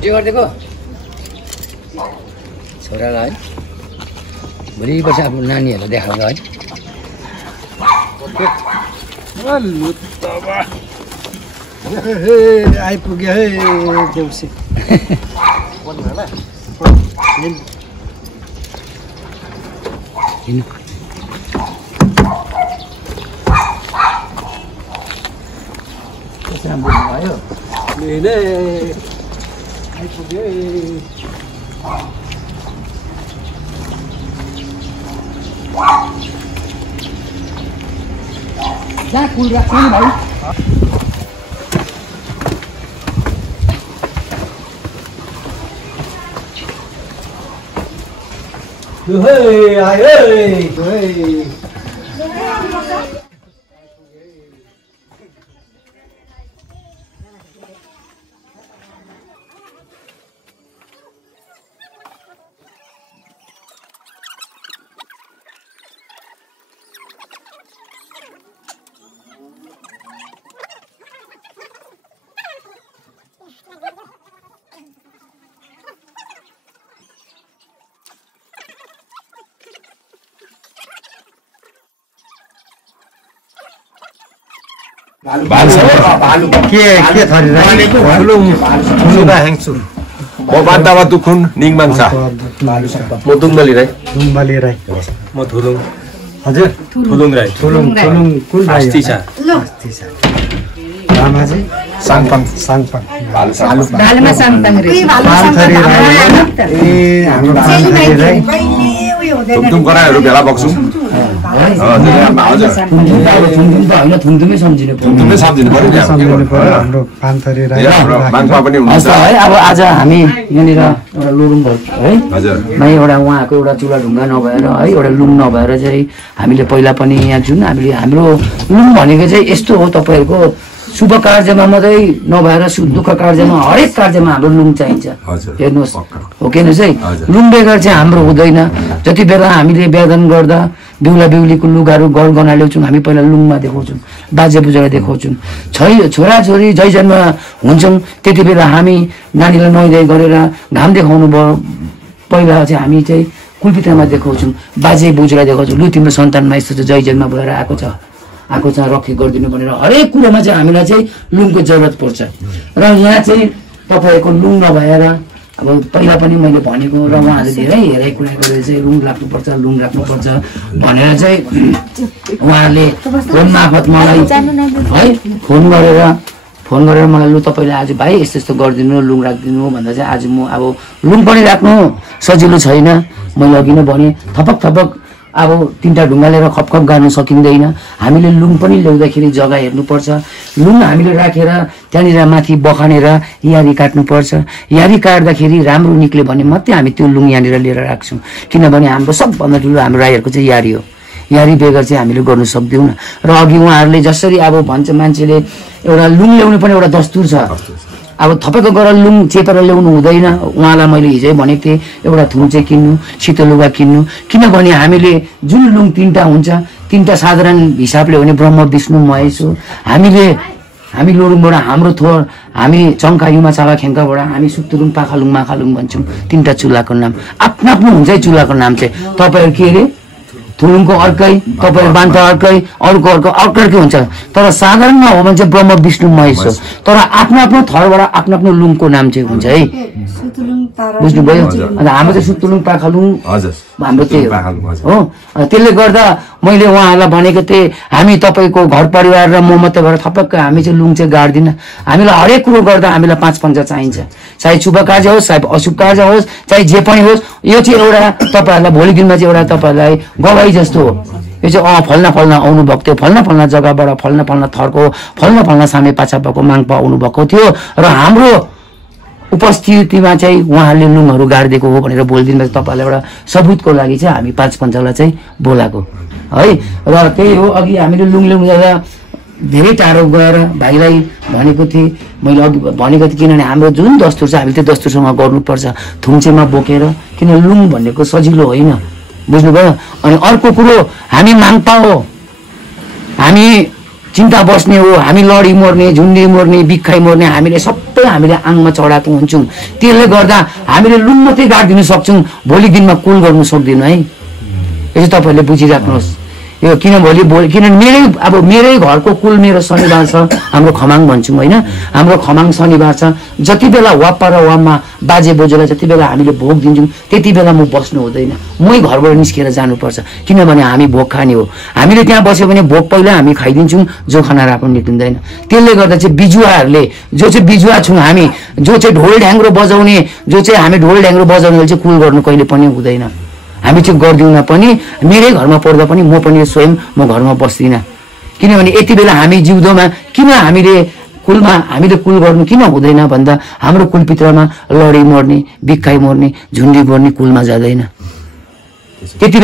के गरिदिएको छोरालाई है भोलि पर्छ आफ्नो नानीहरूलाई देखाउँदा है आइपुग्यो है देउसी भयो आइपुग्यो जहाँ कुल राख्छ नि भाइ के बान्तावा दुखुन निङमाङसा म दुङबली राई म थुलुङ हजुर थुलुङ राई थुलुङ कुन आस्ती छ लामा चाहिँ साङपाङ भालुमा साङपाङ रे पानथरी राई ए हाम्रो पानथरी राई थुमथुम गराहरू भेला बक्छौँ थुमथुमै सम्झिनु थुमथुमै सम्झिनु पर्यो नि हाम्रो पानथरी राई माङपा पनि हस् हुनुहुन्छ है अब आज हामी यहाँनिर एउटा लुरुङ भयो है हजुर एउटा उहाँको एउटा चुला ढुङ्गा नभएर है एउटा लुङ नभएर चाहिँ हामीले पहिला पनि यहाँ जुन हामीले हाम्रो लुङ भनेको चाहिँ यस्तो हो तपाईँहरूको शुभ कार्यमा मात्रै नभएर दुःख कार्यमा हरेक कार्यमा हाम्रो लुङ चाहिन्छ हेर्नुहोस् हो कि है लुङ बेगर चाहिँ हाम्रो हुँदैन जति बेला हामीले बिहान गर्दा बेहुला बेहुलीको लुगाहरू गहना ल्याउँछौँ हामी पहिला लुङमा देखाउँछौँ बाजे बुझेर देखाउँछौँ छोराछोरी जै जन्म हुन्छौँ त्यति बेला हामी नानीलाई नुहाइधुवाइ गरेर घाम देखाउनु भयो पहिला चाहिँ हामी चाहिँ कुलपितामा देखाउँछौँ बाजे बुझेर देखाउँछौँ लु तिम्रो सन्तानमा यस्तो जै जन्म भएर आएको छ रक्षा गरिदिनु भनेर हरेक कुरोमा चाहिँ हामीलाई चाहिँ लुङको जरुरत पर्छ र यहाँ चाहिँ तपाईँको लुङ नभएर अब पहिला पनि मैले भनेको र उहाँहरूले धेरै हेराइ कुरा गरेर चाहिँ लुङ राख्नुपर्छ भनेर चाहिँ उहाँहरूले फोन मार्फत मलाई है फोन गरेर मलाई लु तपाईँले आज भाइ यस्तो गरिदिनु लुङ राखिदिनु भन्दा चाहिँ आज म अब लुङ पनि राख्नु सजिलो छैन मैले अघि नै भने थपक अब तीनटा ढुङ्गा लिएर खपखप गाड्नु सकिँदैन हामीले लुङ पनि ल्याउँदाखेरि जग्गा हेर्नुपर्छ लुङ हामीले राखेर त्यहाँनिर माथि बखानेर यारी काट्नुपर्छ यारी काट्दाखेरि राम्रो निक्ल्यो भने मात्रै हामी त्यो लुङ यहाँनिर लिएर राख्छौँ किनभने हाम्रो सबभन्दा ठुलो हाम्रो राईहरूको चाहिँ यारी हो यारी बेगर चाहिँ हामीले गर्नु सक्दैनौँ र अघि उहाँहरूले जसरी अब भन्छ मान्छेले एउटा लुङ ल्याउनु पनि एउटा दस्तुर छ अब थपेको गरेर लुङ चेपेर ल्याउनु हुँदैन उहाँलाई मैले हिजै भनेको थिएँ एउटा थुम्चे किन्नु शीतल लुगा किन्नु किनभने हामीले जुन लुङ तीनटा हुन्छ तीनटा साधारण हिसाबले हो भने ब्रह्म विष्णु महेश हो हामी लोरुङबाट हाम्रो थोर हामी चङ्का युमा चावा खेङ्काबाट हामी सुक्तुरुङ पाखालुङ माखालुङ भन्छौँ तीनटा चुल्हाको नाम आफ्नो आफ्नो हुन्छ है चुल्हाको नाम चाहिँ तपाईँहरू के अरे थुलुङको अर्कै तपाईँ बान्ता अर्कै अर्को अर्कै हुन्छ तर साधारणमा हो भने चाहिँ ब्रह्म विष्णु महेश हो तर आफ्नो आफ्नो थरबाट आफ्नो आफ्नो लुङको नाम चाहिँ हुन्छ है बुझ्नुभयो अन्त हाम्रो चाहिँ सुतुलुङ पाखालुङ हाम्रो त्यही हो त्यसले गर्दा मैले उहाँहरूलाई भनेको थिएँ हामी तपाईँको घर परिवार र म मात्रै भएर थपक्क हामी चाहिँ लुङ चाहिँ गाड्दिनँ हामीलाई हरेक कुरो गर्दा हामीलाई 5 पन्जा चाहिन्छ चाहे शुभ कार्य होस् चाहे अशुभ कार्य होस् चाहे जे पनि होस् यो चाहिँ एउटा तपाईँहरूलाई भोलि दिनमा चाहिँ एउटा तपाईँहरूलाई गवाई जस्तो हो यो चाहिँ फल्ना आउनु भएको थियो फल्ना जग्गाबाट फल्ना थरको फल्ना सामे पाछा भएको माङ्पा आउनु भएको थियो र हाम्रो उपस्थितिमा चाहिँ उहाँहरूले लुङहरू गाडिदिएको हो भनेर बोलिदिनु तपाईँलाई एउटा सबुतको लागि चाहिँ हामी 5 पन्जालाई चाहिँ बोलाएको है र त्यही हो अघि हामीले लुङ ल्याउनु जाँदा धेरै टाढो गएर भाइलाई भनेको थिएँ मैले अघि भनेको थिएँ किनभने हाम्रो जुन दस्तुर छ हामीले त्यो दस्तुरसँग गर्नुपर्छ थुम्चेमा बोकेर किन लुङ भनेको सजिलो होइन बुझ्नुभयो अनि अर्को कुरो हामी माङ्पा हो हामी चिन्ता बस्ने हो हामी लडी मर्ने झुन्डी मर्ने बिखाइ मर्ने हामीले सबै सबै हामीले आङमा चढाएको हुन्छौँ। त्यसले गर्दा हामीले लुम मात्रै गाडिदिनु सक्छौँ, भोलि दिनमा कुल गर्नु सक्दैनौँ है। यो चाहिँ तपाईँहरूले बुझिराख्नुहोस्। यो किनभने मेरै घरको कुल मेरो शनिबार छ, हाम्रो खमाङ भन्छौँ होइन, हाम्रो खमाङ शनिबार छ। जति बेला वाप्पा र वाममा बाजे बोजूलाई जति बेला हामीले भोग दिन्छौँ त्यति बेला म बस्नु हुँदैन, मै घरबाट निस्केर जानुपर्छ, किनभने हामी भोग खाने हो। हामीले त्यहाँ बस्यो भने भोग पहिला हामी खाइदिन्छौँ, जो खाना राख्नु निक्लिँदैन। त्यसले गर्दा चाहिँ बिजुवाहरूले जो चाहिँ बिजुवा छौँ हामी, जो चाहिँ ढोल ढ्याङ्ग्रो बजाउने, जो चाहिँ हामी ढोल ढ्याङ्ग्रो बजाउनेले चाहिँ कुल गर्नु कहिले पनि हुँदैन। हामी चाहिँ गर्दैनौँ पनि, मेरै घरमा पर्दा पनि म पनि स्वयं म घरमा बस्दिनँ, किनभने यति बेला हामी जिउँदोमा किन हामीले कुल गर्नु किन हुँदैन भन्दा हाम्रो कुलपित्रमा लडी मर्ने, बिक्काइ मर्ने, झुन्डी मर्ने कुलमा जाँदैन। यति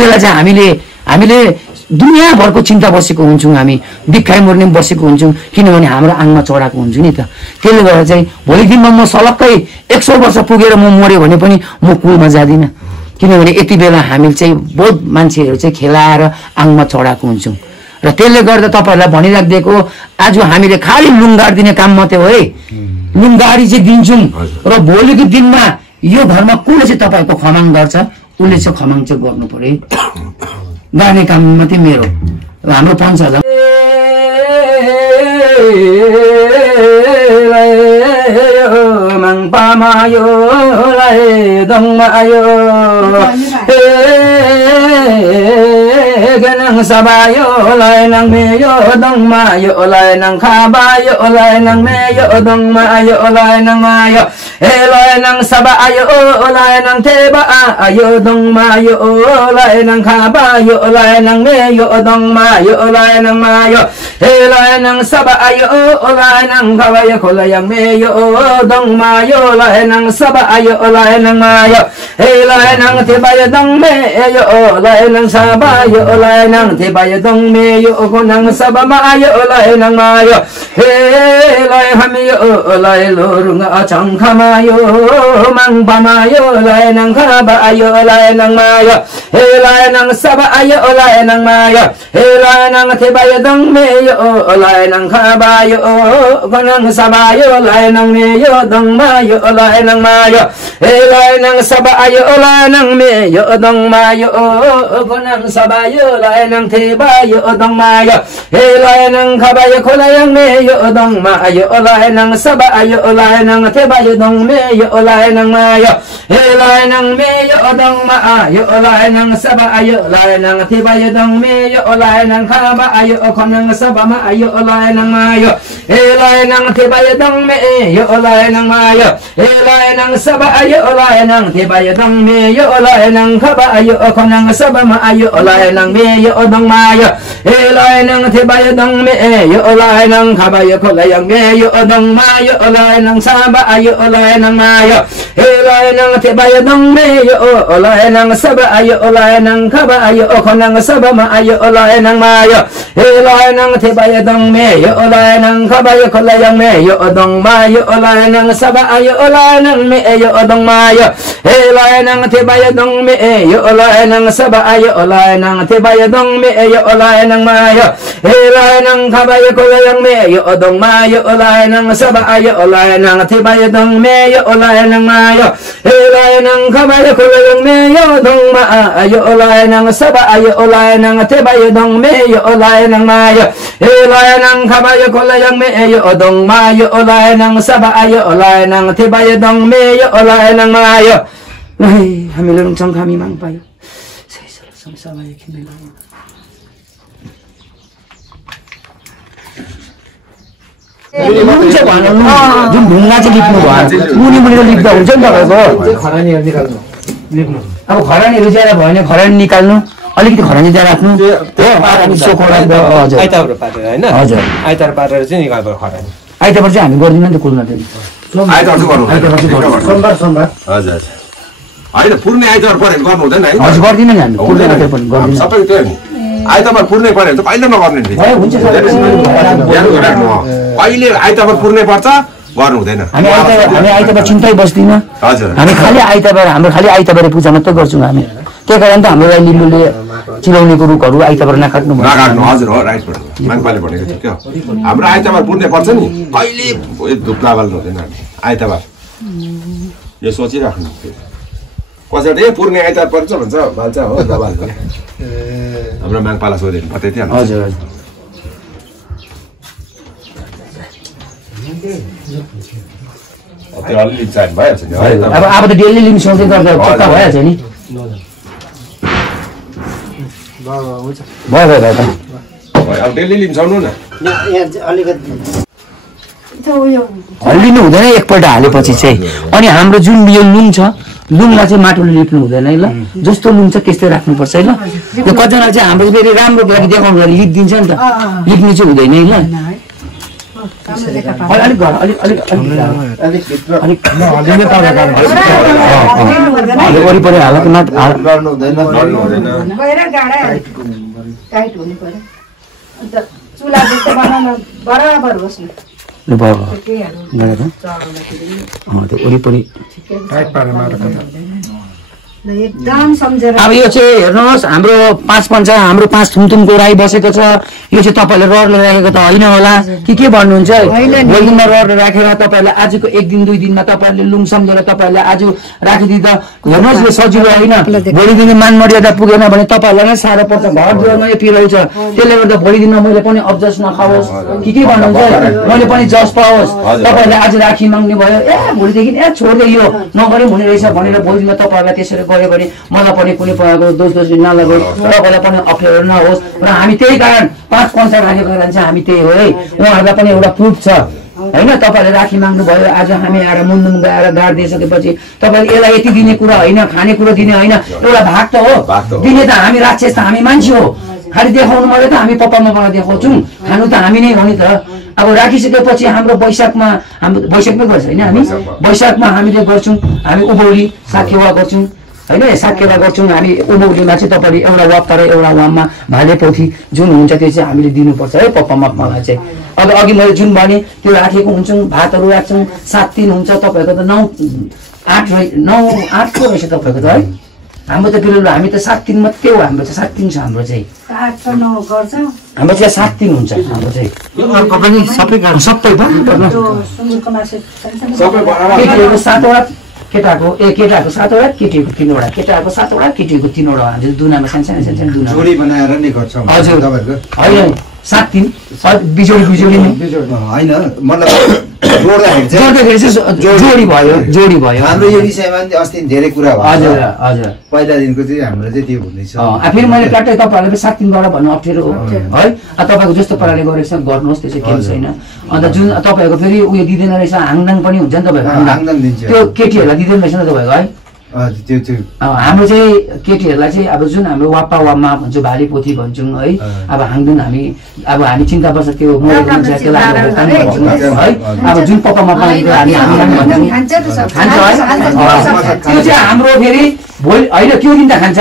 बेला चाहिँ हामीले दुनियाँभरको चिन्ता बसेको हुन्छौँ, हामी बिक्काइ मर्ने बसेको हुन्छौँ, किनभने हाम्रो आङमा चढाएको हुन्छु नि त। त्यसले गर्दा चाहिँ भोलि दिनमा म सलक्कै 100 वर्ष पुगेर म मऱ्यो भने पनि म कुलमा जाँदिनँ, किनभने यति बेला हामी चाहिँ बहुत मान्छेहरू चाहिँ खेलाएर आङमा चढाएको हुन्छौँ। र त्यसले गर्दा तपाईँहरूलाई भनिराखिदिएको, आज हामीले खालि लुङ गाडिदिने काम मात्रै हो है, लुङ गाडी चाहिँ दिन्छौँ र भोलिको दिनमा यो घरमा कसले चाहिँ तपाईँको खमाङ गर्छ उसले चाहिँ खमाङ चाहिँ गर्नु पर्यो है, गाड्ने काम मात्रै मेरो। हाम्रो पञ्चहरूलाई पामायो दङमायो गनङ सबायो लाइनङ मेयो दङमायो लाइनङ खाबायो लाइनङ मेयो दङमायो लाइनङ मायो हे लाइनङ सबायो लाइनङ थेबा आयो दङमायो लाइनङ खाबायो लाइनङ मेयो दङमायो लाइनङ मायो हे लाइनङ सबायो लाइनङ खाबायो खोलायङ मेयो दङमायो लाइनङ सबायो लाइनङ मायो हे लाइनङ थेबायो दङमेयो लाइनङ सबायो लाइनङ थेबायो दङमेयो खोनाङ सबामायो लाइनङ मायो हे लाइ हामीयो लाइ लोरुङ अचङखमायो माङपामायो लाइनङ खाबायो लाइनङ मायो हे लाइनङ सबायो लाइनङ मायो हे लाइनङ थेबायो दङमेयो लाइनङ खाबायो खोनाङ सबायो लाइनङ मेयो दङमायो लाइनङ मायो हे लाइनङ सबायो लाइनङ मेयो दङमायो खोनाङ सबायो लाइनङ थेबायो दङमायो हे लाइनङ खाबायो खोलायङ मेयो दङमायो लाइनङ सबायो लाइनङ थेबायो दङमेयो लाइनङ मायो हे लाइनङ मेयो दङमायो लाइनङ सबायो लाइनङ थेबायो दङमेयो लाइनङ खाबायो खोनाङ सबामायो लाइनङ मायो हे लाइनङ थेबायो दङमेयो लाइनङ मायो हे लाइनङ सबायो लाइनङ थेबायो दङमेयो लाइनङ खाबायो खोनाङ सबामायो लाइनङ मेयो दङमायो हे लाइनङ थेबायो दङमेयो लाइनङ खाबायो खोलायङ मेयो दङमायो लाइनङ सबायो लाइनङ मायो हे लाइनङ थेबायो दङमेयो लाइनङ सबायो लाइनङ खाबायो खोनाङ सबामायो लाइनङ मायो हे लाइनङ थेबायो दङमेयो लाइनङ खाबायो खोलायङ मेयो दङमायो लाइनङ सबायो लाइनङ मेयो दङमायो हे लाइनङ थेबायो दङमेयो लाइनङ सबायो लाइनङ थेबायो दङमेयो लाइनङ मायो हे लाइनङ खाबायो खोलायङ मेयो दङमायो लाइनङ सबायो लाइनङ थेबायो दङमेयो लाइनङ मायो हे लाइनङ खाबायो खोलायङ मेयो दङमायो लाइनङ सबायो लाइनङ थेबायो दङमेयो लाइनङ मायो हे लाइनङ खाबायो खोलायङ मेयो दङमायो लाइनङ सबायो लाइनङ थेबायो दङमेयो लाइनङ मायो हामीले रुन्छौँ खामी माग पायो जुन ढुङ्गा चाहिँ लिप्नु भयो मुनि मुनि लिप्दा हुन्छ नि तपाईँको। अब खरानीहरू ज्यादा भयो भने खरानी निकाल्नु, अलिकति खरानी ज्यादा राख्नु, आइतबार पारेर होइन, हजुर आइतबार पारेर चाहिँ निकाल्नु खरानी। आइतबार चाहिँ हामी गर्दैनौँ नि त कुलमा आइतबार हजुर होइन पुर्ने आइतबार परेर गर्नु हुँदैन है, हजुर गर्दिनँ नि हामी कुलमा पनि सबै त्यो नि आइतबार पुर्नै पर्यो भने त पहिला नगर्ने पहिले आइतबार पुर्नै पर्छ, गर्नु हुँदैन। हामी आइतबार चिन्तै बस्दिनँ, हजुर हामी खालि आइतबार, हाम्रो खालि आइतबारे पूजा मात्रै गर्छौँ हामी। त्यही कारण त हाम्रो राई लिम्बूले चिलाउनेको रुखहरू आइतबार नकाट्नु नकाट्नु हजुर हो राइट माङ्पाले भनेको थियो क्या हाम्रो आइतबार पुर्ने पर्छ नि कहिले धुप नबाल्नु हुँदैन हामी आइतबार यो सोचिराख्नु कसैले पुर्ने आइतबार पर्छ भन्छ बाल्छ हो नबाल्नु हाम्रो माङ्पाला सोधेर पत्तै थियो हजुर हजुर त्यो अलिअलि चाहिने भइहाल्छ नि अब त डेली लिनु सोच्दै गर्दा पक्का भइहाल्छ नि भयो भयो त अब डेली लिन्छौँ न हल्लिनु हुँदैन एकपल्ट हालेपछि चाहिँ अनि हाम्रो जुन यो लुङ छ लुङलाई चाहिँ माटोले लिप्नु हुँदैन है ल जस्तो लुङ छ त्यस्तै राख्नुपर्छ है ल त्यो कतिजना चाहिँ हाम्रो फेरि राम्रो लागि देखाउनु लागि लिपिदिन्छ नि त लिप्नु चाहिँ हुँदैन है ल अलिक घर अलिक अलिक वरिपरि हालको नाट त्यो वरिपरि एकदम सम्झेर अब यो चाहिँ हेर्नुहोस् हाम्रो 5 पञ्चा हाम्रो 5 थुमथुमको राई बसेको छ यो चाहिँ तपाईँले रडले राखेको त होइन होला के भन्नुहुन्छ भोलिदिनमा रडले राखेर तपाईँहरूले आजको 1 दिन 2 दिनमा तपाईँहरूले लुङ सम्झेर तपाईँहरूले आज राखिदिँदा हेर्नुहोस् यो सजिलो होइन भोलि दिन मान मर्यादा पुगेन भने तपाईँहरूलाई नै साह्रो पर्छ घर दुवारमा यो पिलाउँछ त्यसले गर्दा भोलि दिनमा मैले पनि अब्जस नखाओस् के भन्नुहुन्छ मैले पनि जस पाओस् तपाईँहरूले आज राखी माग्ने भयो भोलिदेखि छोड्दै यो नगरे हुने रहेछ भनेर भोलि दिनमा तपाईँहरूलाई त्यसरी गऱ्यो भने मलाई पनि कुनै प्रकारको दोष नलगोस् तपाईँलाई पनि अप्ठ्यारो नहोस् र हामी त्यही कारण 5 पञ्चायत राखेको कारण चाहिँ हामी त्यही हो है उहाँहरूलाई पनि एउटा प्रुफ छ होइन तपाईँहरूले राखी माग्नु भयो आज हामी आएर मुन्नुम गएर गाड दिइसकेपछि तपाईँले यसलाई यति दिने कुरा होइन खाने कुरो दिने होइन एउटा भाग त हो दिने त हामी राक्षस त हामी मान्छे हो खालि देखाउनु मात्रै त हामी पप्पा मम्मालाई देखाउँछौँ खानु त हामी नै हो नि त अब राखिसकेपछि हाम्रो वैशाखमा हाम्रो वैशाखमै गर्छ होइन हामी वैशाखमा हामीले गर्छौँ हामी उभौली साकेवा गर्छौँ होइन साकेवा गर्छौँ हामी उभौलीमा चाहिँ तपाईँले एउटा वापर एउटा वाममा भाले पोथी जुन हुन्छ त्यो चाहिँ हामीले दिनुपर्छ है पप्पा मम्मालाई चाहिँ अब अघि मैले जुन भने त्यो राखेको हुन्छौँ भातहरू राख्छौँ 7 दिन हुन्छ तपाईँको त 9-8 को रहेछ तपाईँको त है हाम्रो त पिरो हामी त 7 दिन मात्रै हो हाम्रो चाहिँ 7 दिन छ हाम्रो चाहिँ 8 9 गर्छ हाम्रो चाहिँ 7 दिन हुन्छ हाम्रो चाहिँ सबै केटीहरूको 7 वटा केटाको 7 वटा केटीको 3 वटा केटाको 7 वटा केटीको 3 वटा हामी दुनामा सानो दुना जोडी बनाएर नै गर्छौँ हजुर तपाईहरुको होइन 7 दिन बिजोडी नै होइन मतलब जोड्दाखेरि चाहिँ जोडी भयो हाम्रो यो विषयमा नि अस्ति धेरै कुरा भयो हजुर हजुर पहिला दिनको चाहिँ हाम्रो चाहिँ त्यो हुँदैछ फेरि मैले ट्याक्कै तपाईँहरूले 7 दिन गरेर भन्नु अप्ठ्यारो हो है तपाईँको जस्तो पाराले गरेको छ गर्नुहोस् त्यसै केही छैन अन्त जुन तपाईँहरूको फेरि उयो दिँदैन रहेछ हाङदाङ पनि हुन्छ नि तपाईँको त्यो केटीहरूलाई दिँदैन रहेछ नि तपाईँको है हाम्रो चाहिँ केटीहरूलाई चाहिँ अब जुन हाम्रो वाप्पा वाममा भन्छौँ भाले पोथी भन्छौँ है अब हाङदुन हामी चिन्ता पर्छ त्यो मरेको मान्छे त्यसलाई है अब जुन पप्पा मप्पा हामी खान्छ है त्यो चाहिँ हाम्रो फेरि भोलि होइन त्यो दिन त खान्छ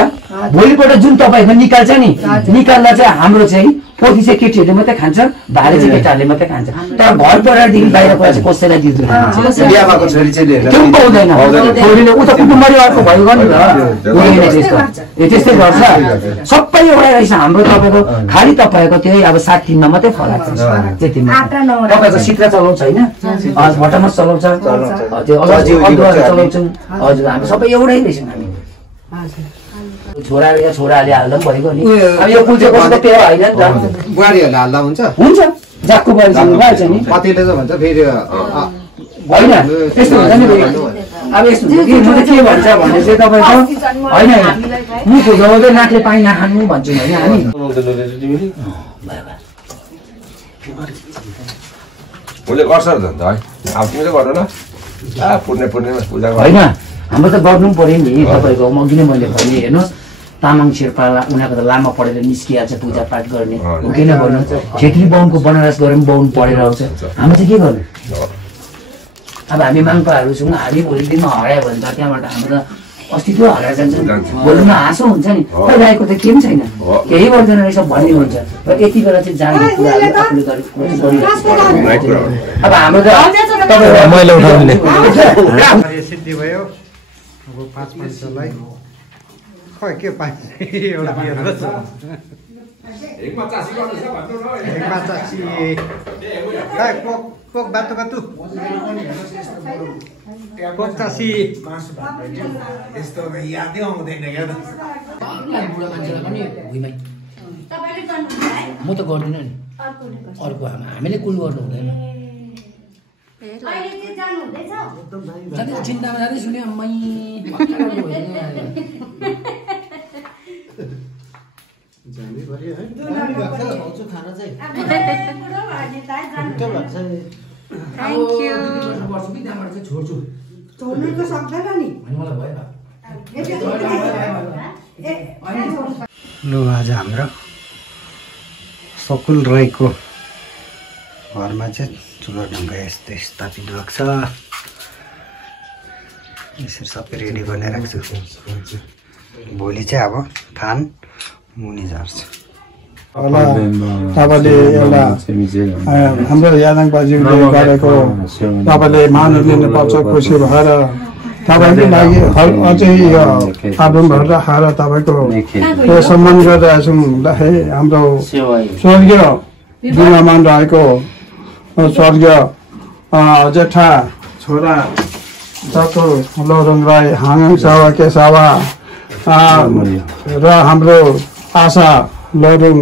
भोलिपल्ट जुन तपाईँको निकाल्छ नि निकाल्दा चाहिँ हाम्रो चाहिँ पोथी चाहिँ केटीहरूले मात्रै खान्छ भाले चाहिँ केटाहरूले मात्रै खान्छ तर घर परिवारदेखि बाहिर गएर चाहिँ कसैलाई दिँदैन त्यो पाउँदैन छोरीले उता कुटुम्बरी अर्को भयो गर्नु त्यस्तै गर्छ सबै एउटा रहेछ हाम्रो तपाईँको खालि तपाईँको त्यही अब 7 दिनमा मात्रै फरक छ त्यतिमा तपाईँको सिक्रा चलाउँछ होइन भटमास चलाउँछ त्यो चलाउँछौँ हजुर हामी सबै एउटै रहेछौँ हामी छोराले हाल्दा पनि भइगयो नि अब यो कुल चाहिँ कसैको पेवा होइन नि त बुहारीहरूले हाल्दा हुन्छ जाकको बुहारीसँग भइहाल्छ नि कतिले त भन्छ फेरि होइन यस्तो हुन्छ नि अब यस्तो हुन्छ कि म के भन्छ भने चाहिँ तपाईँको होइन मुखो जगाउँदै नाकले पानी नखानु भन्छौँ होइन हामी उसले गर्छ नि त है अब तिमीले गर्नु न पुर्ने पूजा होइन हाम्रो त गर्नु पर्यो नि तपाईँको अघि नै मैले भने हेर्नुहोस् तामाङ शेर्पा उनीहरूको त लामा पढेर निस्किहाल्छ पूजापाठ गर्ने हो किन भन्नु छेत्री बाहुनको बनारस गएर पनि बाहुन पढेर आउँछ हाम्रो चाहिँ के गर्नु अब हामी माङ्पाहरू छौँ हामी भोलि दिनमा हरायो भने त त्यहाँबाट हाम्रो त अस्तित्व हराएर जान्छ भोलिमा हाँसो हुन्छ नि पहिलाको त केही पनि छैन केही गर्दैन रहेछ भन्ने हुन्छ र यति बेला चाहिँ जाने कुराहरू आफूले गरेको अब हाम्रो त सिद्धि भयो अब 5 मान्छेलाई खै के पाइन्छ एउटा एकमा चासी गर्दैछ भन्नु न एकमा चासी खै कोक बाटो बाटो कोक चासी यस्तो यादै आउँदैन क्या त बुढा मान्छेलाई पनि भुइँमै म त गर्दिनँ नि अर्को हामीले कुल गर्नु हुँदैन जाँदै चिन्तामा जाँदै सुन्यो अम्मै छोड्नु सक्दैन नि लु आज हाम्रो सकुल रहेको घरमा चाहिँ चुलो ढुङ्गा यस्तै स्थापित भएको छ यसरी सबै रेडी गरेर राख्छु भोलि चाहिँ अब थान मुनि झर्छ तपाईँले एउटा हाम्रो यादङ बाज्यूले गरेको तपाईँले मानु लिनुपर्छ खुसी भएर तपाईँको लागि अझै यो आदमहरू राखेर तपाईँको यो सम्मान गरिरहेको छौँ हुँदाखेरि हाम्रो स्वर्गीय गुणामान रहेको स्वर्गीय जेठा छोरा डाक्टर लौरङ राई हाङाङ सावा केसावा र हाम्रो आशा लौरङ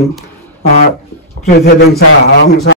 पृथ्वी हाङ